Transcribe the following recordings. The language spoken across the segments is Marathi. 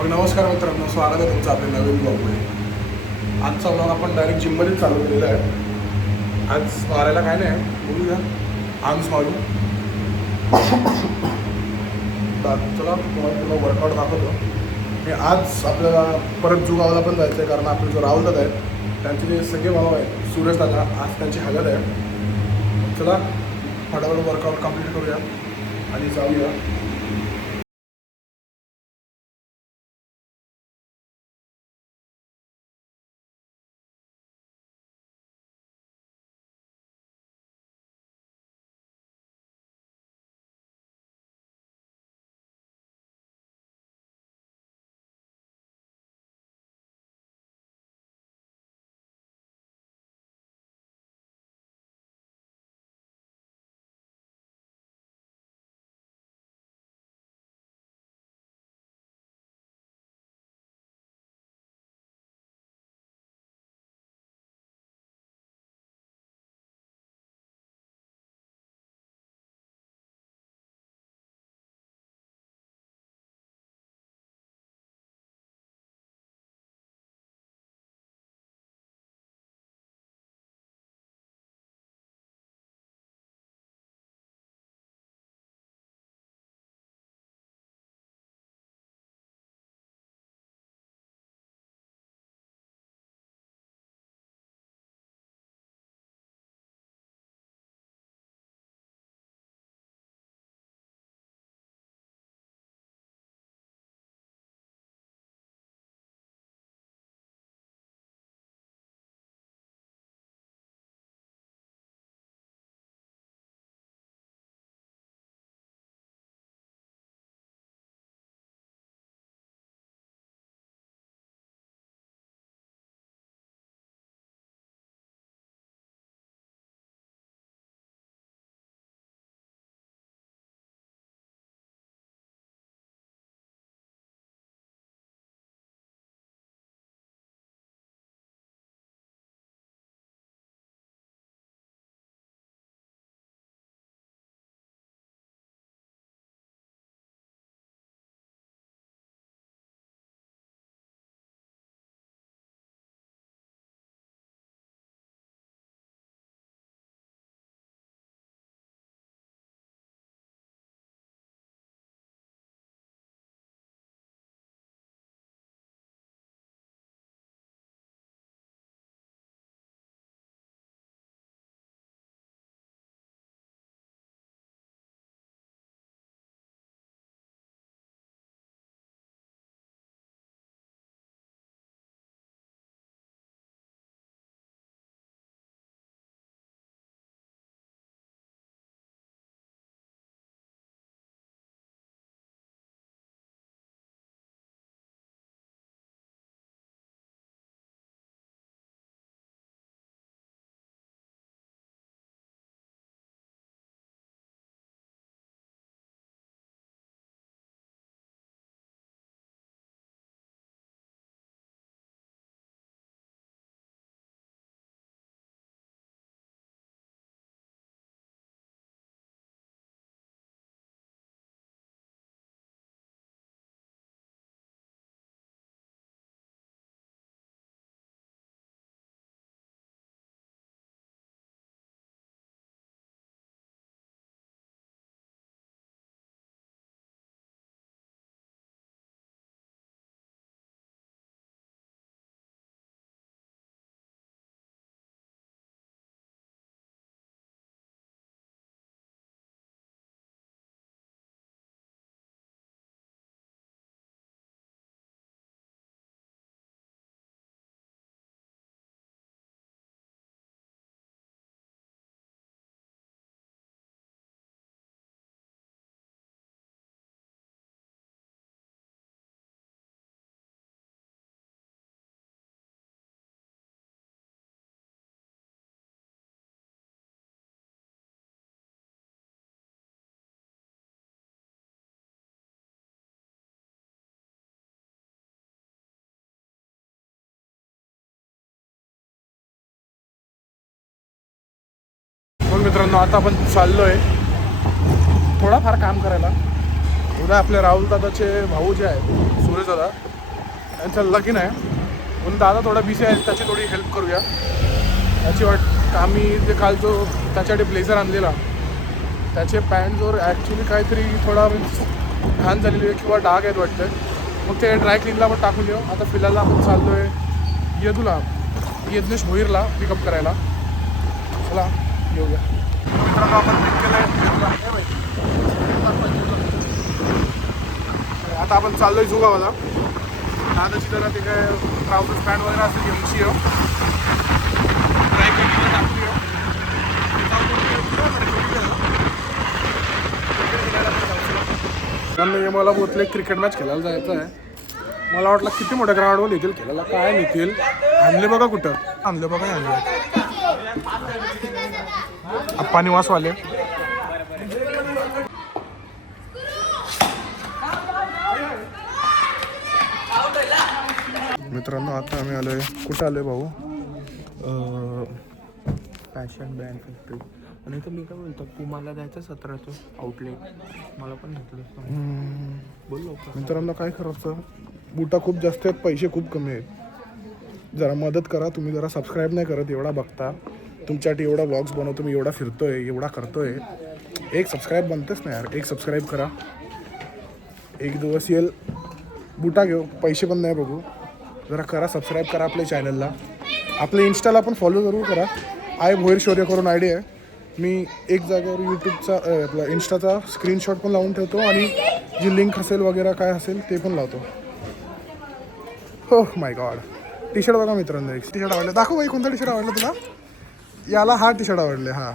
मग नमस्कार मित्रांनो, स्वागत आहे तुमचं आपल्या नवीन ब्लॉगमध्ये. आजचा ब्लॉग आपण डायरेक्ट जिममध्येच चालू केलेला आहे. आज मारायला काय नाही, बोलूया आर्म्स मारू. चला तुम्हाला वर्कआउट दाखवतो. आणि आज आपल्याला परत जुगावला पण जायचं आहे, कारण आपले जो राहुल दादा आहेत त्यांचे जे सगळे भाऊ आहेत सुरेश दादा, आज त्यांची हळद आहे. चला फटाफट वर्कआउट कंप्लीट करूया आणि जाऊया. मग मित्रांनो, आता आपण चाललो आहे थोडाफार काम करायला. उद्या आपले राहुल दादाचे भाऊ जे आहेत सुरेश दादा, यांचा लगीन आहे म्हणून दादा थोडा बिझी आहे, त्याची थोडी हेल्प करूया. त्याची वाट आम्ही ते काल जो त्याच्यासाठी ब्लेझर आणलेला त्याचे पॅन्टवर ॲक्च्युली काहीतरी थोडा घाण झालेली आहे किंवा डाग आहेत वाटतं. मग ते ड्राय क्लीनला पण टाकून देऊ. आता फिलहाल आपण चाललो आहे येदूला, यज्ञेश भोईरला पिकअप करायला. चला येऊया. मित्रांनो आपण पिक केलं आहे. आता आपण चाललो आहे जुगावाला. दादाची जरा ते काय ट्राउझर्स पॅन्ट वगैरे असेल घ्यायची ड्राय क्लीनला टाकूया. मला बोलले क्रिकेट मॅच खेळायला जायचं आहे. मला वाटलं किती मोठ्या ग्राउंडवर येतील खेळायला, काय नेतील. आणले बघा कुठं आणले बघा. आणले आप्पा निवासवाले. मित्रांनो आता आम्ही आलोय, कुठं आलोय भाऊ? Fashion brand factory. आणि तर मी काय बोलतो, पुमाला जायचं 1700 आउटलेट. मला पण घेतलं बोललो. मित्रांनो काय करायचं, बुटा खूप जास्त आहेत, पैसे खूप कमी आहेत. जरा मदत करा. तुम्ही जरा सबस्क्राईब नाही करत, एवढा बघता, तुमच्यासाठी एवढा व्लॉग्स बनवतो मी, एवढा फिरतोय, एवढा करतोय. एक सबस्क्राईब बनतेच ना यार. एक सबस्क्राईब करा. एक दिवस येईल बुटा घेऊ, पैसे पण नाही बघू. जरा करा सबस्क्राईब करा आपल्या चॅनलला. आपल्या इन्स्टाला पण फॉलो जरूर करा. आय भोईर शौर्य करून आय डी आहे. मी एक जागेवर यूट्यूबचा आपला इन्स्टाचा स्क्रीनशॉट पण लावून ठेवतो आणि जी लिंक असेल वगैरे काय असेल ते पण लावतो. हो माय गॉड. टी शर्ट बघा मित्रांनो, एक टी शर्ट आवडलं. दाखव बाई कोणता टी शर्ट आवडला तुला? याला हा टी शर्ट आवडले. हा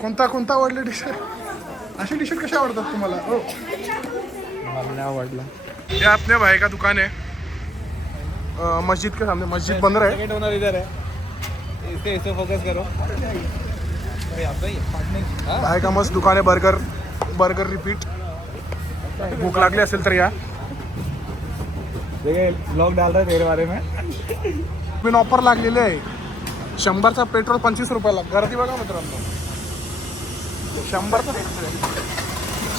कोणता आवडले टी शर्ट? असे टी शर्ट कसे आवडतात तुम्हाला? हो मला नाही आवडला. ये अपने भाई का दुकान है मस्जिद के सामने. मस्जिद बंद रहे. सेकंड ओनर इधर है, इसे फोकस करो. भाई का मस्त दुकान आहे. Burger repeat. भूक लागली असेल तर या. देखिए ब्लॉग डाल रहा है तेरे बारे में. पिन ऑफर लागलेले आहे. 100चा पेट्रोल 25 रुपयाला. गर्दी बघा मित्रांनो.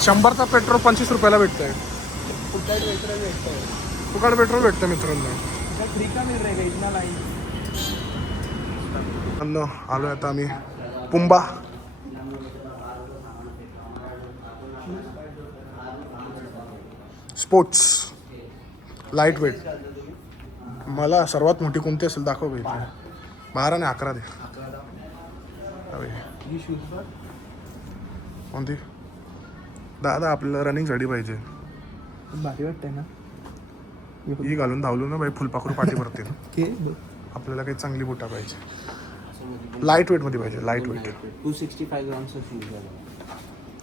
100चा पेट्रोल 25 रुपयाला भेटतंय. फुकट पेट्रोल भेटतं मित्रांनो. फ्री का मिल रहेगा इतना लाइन. आलो आता आम्ही पुंबा. Sports light weight. मला सर्वात मोठी कोणती असेल दाखव बाई. 12 आणि 11 दे. कोणती? दादा आपल्याला रनिंगसाठी पाहिजे. भारी वाटतंय ना ही घालून धावलो ना बाई, फुलपाखरू पाठी भरते. आपल्याला काही चांगली बुटा पाहिजे. लाईट वेट मध्ये पाहिजे. Light weight. 265 ग्रामचा शूज आहे.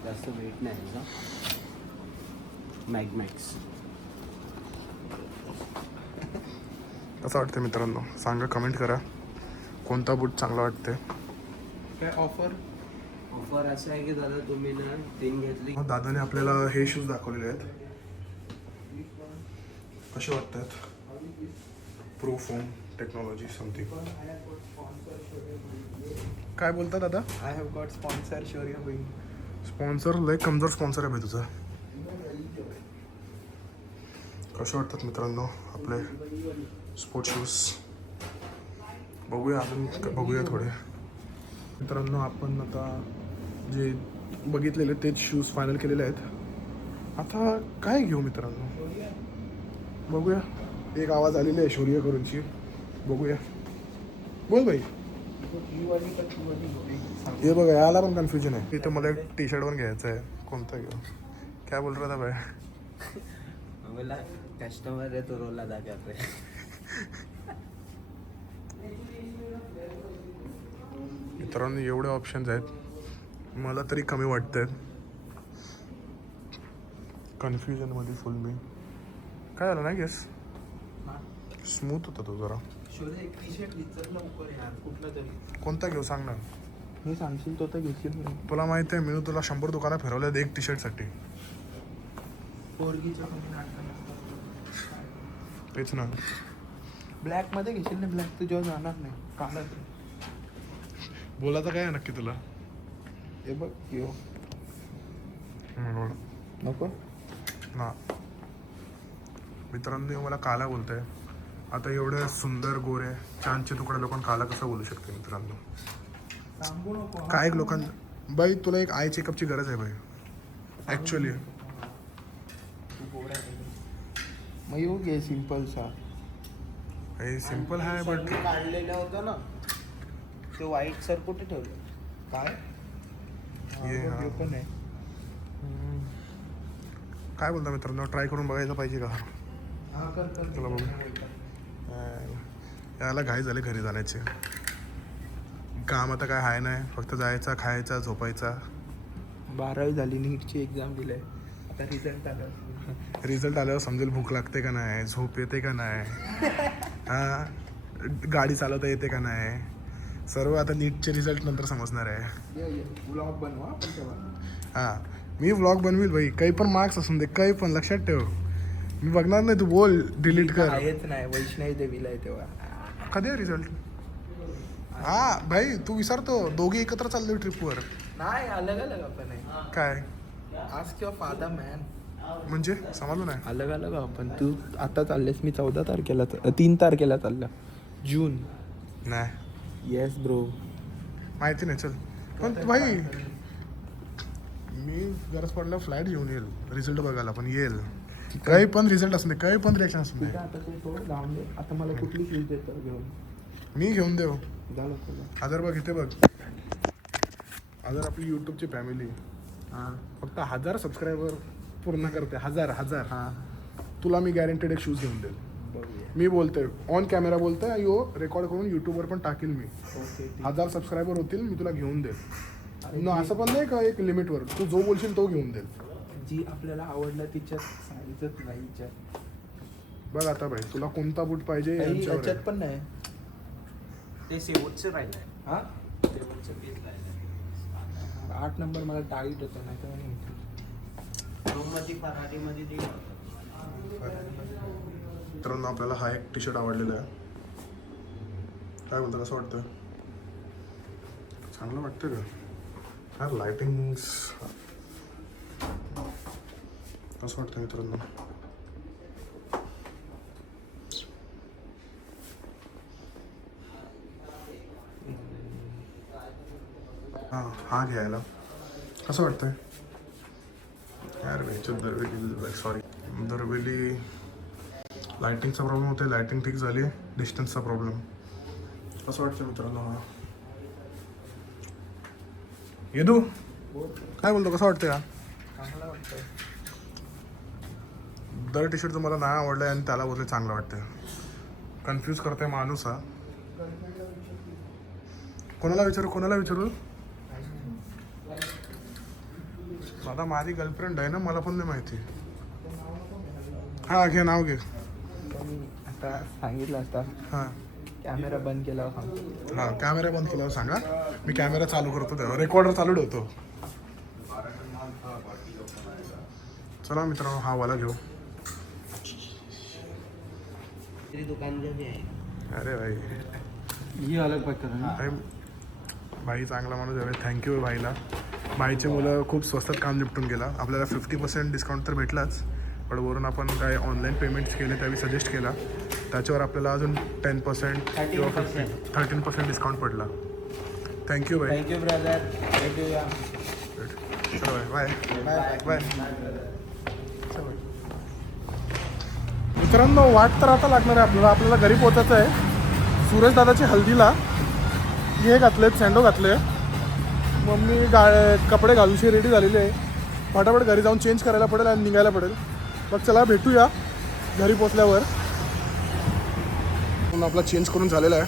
जास्त वेट नाही का? मॅक्स. कसं वाटतं मित्रांनो सांगा, कमेंट करा कोणता बूट चांगला वाटते. काय ऑफर असं आहे की दादा तुम्ही ना 3 घेतली. दादाने आपल्याला हे शूज दाखवलेले आहेत. कसे वाटतात? Pro foam technology something. काय बोलता दादा? आय हॅव गॉट स्पॉन्सर शौर्य भाई. स्पॉन्सर लय कमजोर स्पॉन्सर आहे भाई तुझा. कसे वाटतात मित्रांनो आपले स्पोर्ट्स शूज? बघूया अजून बघूया थोडे. मित्रांनो आपण आता जे बघितलेले तेच शूज फायनल केलेले आहेत. आता काय घेऊ मित्रांनो बघूया. एक आवाज आलेली आहे शौर्य करूनची. बघूया. बोल भाई. हे बघा याला पण कन्फ्युजन आहे. इथं मला एक टी शर्ट पण घ्यायचं आहे. कोणता घेऊ? काय बोल रहा था भाई? बोला कस्टमर है तो रोल अदा कर रहे. मित्रांनो एवढे ऑप्शन्स आहेत, मला तरी कमी वाटत आहेत. कन्फ्युजनमध्ये फुल मी. काय झालं ना गेस? स्मूथ होता तो जरा. शौर्य एक टी शर्ट विचार लवकर यार कुठला तरी. कोणता घेऊ सांग ना. मी सांगशील तो तर घेशील. तुला माहिती आहे मी तुला 100 दुकानं फिरवल्यात एक टी शर्टसाठी. पोरगीचं कमी नाटक. तेच ना. ब्लॅकमध्ये घेशील ना. ब्लॅक तुझ्यावर जाणार नाही. काला बोलायचं काय आहे नक्की तुला? हे बघ घेऊ. नको ना मित्रांनो मला काला बोलतंय. आता एवढे सुंदर गोरे चांदचे तुकडे लोकांना काला कसं बोलू शकते मित्रांनो. सांगू नको. काय लोकांना बाई तुला एक आय चेकअपची गरज आहे बाई ॲक्च्युली. मग येऊ घे सिम्पलचा. हे सिम्पल आहे बट काढलेलं होतं ना ते व्हाईट सर कुठे ठेवलं? काय ये हा. हे पण आहे. काय बोलता मित्रांनो ट्राय करून बघायचं पाहिजे का? हा कर कर. चला बघू. याला घाई झाली घरी जाण्याची. काम आता काय आहे नाही, फक्त जायचा खायचा झोपायचा. 12वी झाली, नीटची एक्झाम दिलाय, आता रिझल्ट आला. रिझल्ट आल्यावर समजेल भूक लागते का नाही, झोप येते का नाही, हा गाडी चालवता येते का नाही, सर्व आता नीटचे रिझल्ट नंतर समजणार आहे. ब्लॉग बनवा पण तेव्हा. हां मी व्लॉग बनवील भाई, काही पण मार्क्स असून दे, काही पण लक्षात ठेव. मी बघणार नाही, तू बोल डिलीट कर. आहेच नाही, वैष्णवी देवीला आहे तेव्हा. कधी आहे रिझल्ट? हा भाई तू विसरतो, दोघे एकत्र चाललोय ट्रिपवर. नाही, अलग अलग आपण आहे. काय आज किंवा फादर मॅन म्हणजे समजलं नाही. अलग अलग आपण. तू आता चाललेस, मी 14 तारखेला 3 तारखेला चालला जून. नाही येस ब्रो. माहिती नाही. चल पण भाई मी गरज पडलं फ्लाईट घेऊन येईल रिझल्ट बघायला, पण येईल. काही पण रिझल्ट असू दे, काही पण रिॲक्शन असू ठीक दे, आहे, आता तू सोड लावून दे. आता मला कुठली फीज देतो घेऊन मी घेऊन देऊ. झालं तुला. आदर बघ इथे बघ, आदर आपली यूट्यूबची फॅमिली हां फक्त 1000 सबस्क्रायबर पूर्ण करते. 1000 हां तुला मी गॅरंटेड एक शूज घेऊन देईल. बघूया. मी बोलतोय ऑन कॅमेरा बोलतोय, यो रेकॉर्ड करून यूट्यूबवर पण टाकेल मी. ओके ठीक. 1000 सबस्क्रायबर होतील, मी तुला घेऊन देईल. न असं पण नाही का एक लिमिटवर, तू जो बोलशील तो घेऊन देईल. जी आपल्याला आवडलं तिच्यात साईजच नाही हिच्यात. बघ आता भाई तुला कोणता बूट पाहिजे काही यांच्यावर याच्यात आहे. पण नाही. ते शेवटचं राहिलंय, हा शेवटचं पीस राहिलंय. 8 नंबर मला टाईट होतं, नाही तर नाही. रूममध्ये फराटीमध्ये ते मित्रांनो आपल्याला हा एक टी शर्ट आवडलेला आहे. काय बोलतं, कसं वाटतं? चांगलं वाटतं का? हा लाइटिंग कसं वाटतं मित्रांनो? हा घ्यायला कसं वाटतंय यार? दरवेली सॉरी, दरवेली लाइटिंगचा प्रॉब्लेम होते. लाइटिंग ठीक झाली, डिस्टन्सचा प्रॉब्लेम. कसं वाटतं मित्रांनो? हा येदू काय बोलतो, कसं वाटतं या? चांगलं वाटतं. दर टी शर्ट तुम्हाला नाही आवडलं आणि त्याला बोलले चांगलं वाटतं. कन्फ्यूज करतोय माणूस हा. कोणाला विचारू? दादा माझी गर्लफ्रेंड आहे ना, मला पण नाही माहिती. हा घे, नाव घे. मी आता सांगितलं असता, हां कॅमेरा बंद केल्यावर सांगतो. हां कॅमेरा बंद केल्यावर सांगा, मी कॅमेरा चालू करतो, तेव्हा रेकॉर्डर चालू ठेवतो. चला मित्रांनो हा वाला घेऊ. दुकान जो भी आहे. अरे भाई ही अलग पॅक भाई चांगला माणूस आहे. थँक्यू भाईला. भाईचे मुलं खूप स्वस्तात काम निपटून गेला. आपल्याला 50% डिस्काउंट तर भेटलाच, पण वरून आपण काय ऑनलाईन पेमेंट्स केले त्यावेळी सजेस्ट केला, त्याच्यावर आपल्याला अजून 10% किंवा 13% डिस्काउंट पडला. थँक्यू भाई. Thank you brother. भेटूया. चलो भाई बाय बाय. मित्रांनो वाट तर आता लागणार आहे आपल्याला घरी पोहोचायचं आहे. सूरज दादाची हल्दीला हे घातलेत, सँडो घातले. मम्मी कपडे घालूशी रेडी झालेली आहे. फटाफट घरी जाऊन चेंज करायला पडेल आणि निघायला पडेल. मग चला भेटूया घरी पोचल्यावर. आपला चेंज करून झालेला आहे,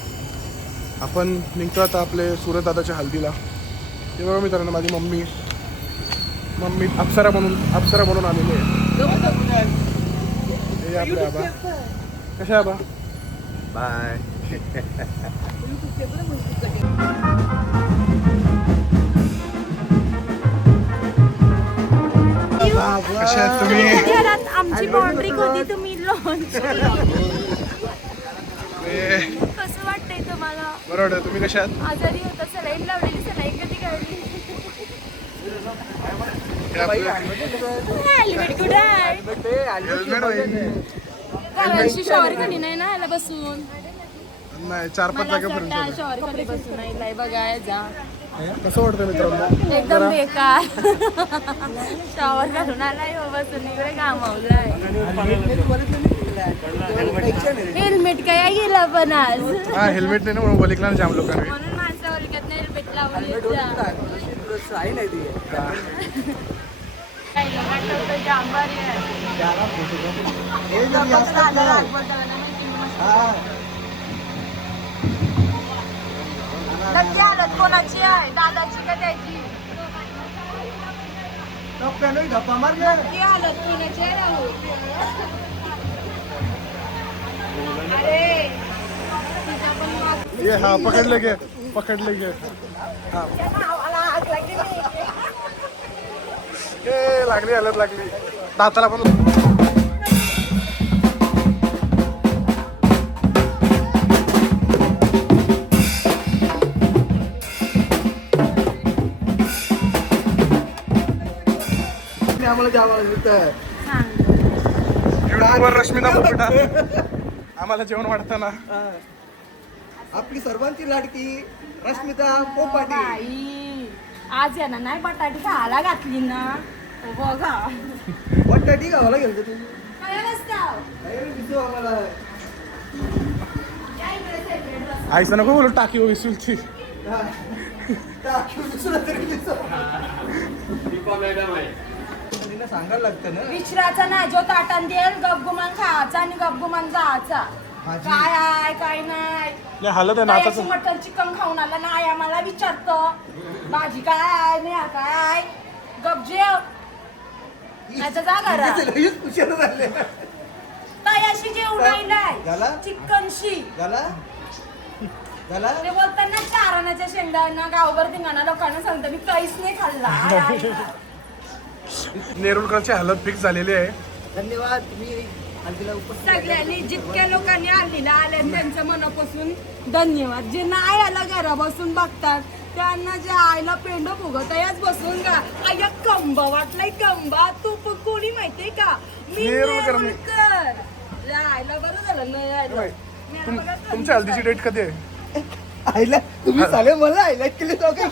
आपण निघतो आता आपले सूरज दादाच्या हल्दीला. हे बघा मित्रांनो माझी मम्मी अप्सरा बनून आलेली आहे. हे आपले आबा कसे आबा? बाय. कशा आहेत तुम्ही? घरात आमची बाउंड्री कधी तुम्ही लॉन्च कसं वाटतंय तुम्हाला? बरोबर. तुम्ही कशा आहात? आजारी होता, सलाईन लावलेली, सलाईन कधी काढली? हे आपले हेल्मेट कुठे आहे? घराशी शॉवर खाली नाही ना याला बसून नाही 4-5 जागेपर्यंत शॉवर खाली बसून नाही बघायला जा कसं वाटतं मित्रांनो? एकदम बेकार शॉवर घालून आलाय हो बसून इकडे कामावलाय हेल्मेट काय गेला पण आज हा हेल्मेट नाही ना म्हणून बोलिकला जाम लोकांनी. म्हणून माणसं ओळखत नाही हेल्मेट लावून नक्की हालत कोणाची आहे दादाची का त्याची नक्की हालत कोणाची आहे राहुल अरे तिच्या पण माग- ये हा पकडले गे हा ए लागली हालत लागली दाताला पण. आम्हाला जावं लागतं. युट्यूबवर रश्मिता मुकुटा आम्हाला जेवण वाढतं ना. आपली सर्वांची लाडकी रश्मिता पोपाटी. बाई आज या ना नाही बटाटी खायला घातली ना हो बघा बटाटी गावाला गेलतो तू काय बसता दिसतो आम्हाला. आईचं नको बोलू टाकी विसुलची. दुसरं तरी दिसतो. तिला सांगायला लागतं ना. विचारायचा ना जो ताटान देईल गपगुमान खायचा आणि गपगुमान जायचा भाजी. काय आहे काय नाही नाही हालत आहे बायाची नाचाचं. मटन चिकन खाऊन आला नाही आम्हाला विचारतो भाजी काय आहे नाही काय आहे गप जेव आता जा घरा लगेच उशीर झाले. तायाशी जेवण झाला? राहिलाय चिकनशी झाला ते बोलताना चारणाच्या शेंगांना गावभर धिंगाणा लोकांना सांगतो मी काहीच नाही खाल्ला आय, आय, आय. नेरुलकरची हालत फिक्स झालेली आहे. धन्यवाद तुम्ही तिला उपस्थित सगळ्यांनी जितक्या लोकांनी आलेला आल्या त्यांच्या मनापासून धन्यवाद जे नाही आला घरा बसून बघतात त्यांना जे आईला पेंड फुगत याच बसून का आया कंबा वाटलाय कंबा तू पण कोणी माहितीये का मी नेरुलकर. नेरुलकर. आईला बरं झालं नाही आलं. मी बघा तुमच्या हल्दीची डेट कधी आहे? आईला तुम्ही चालेल मला हायलाइट केले दोघे.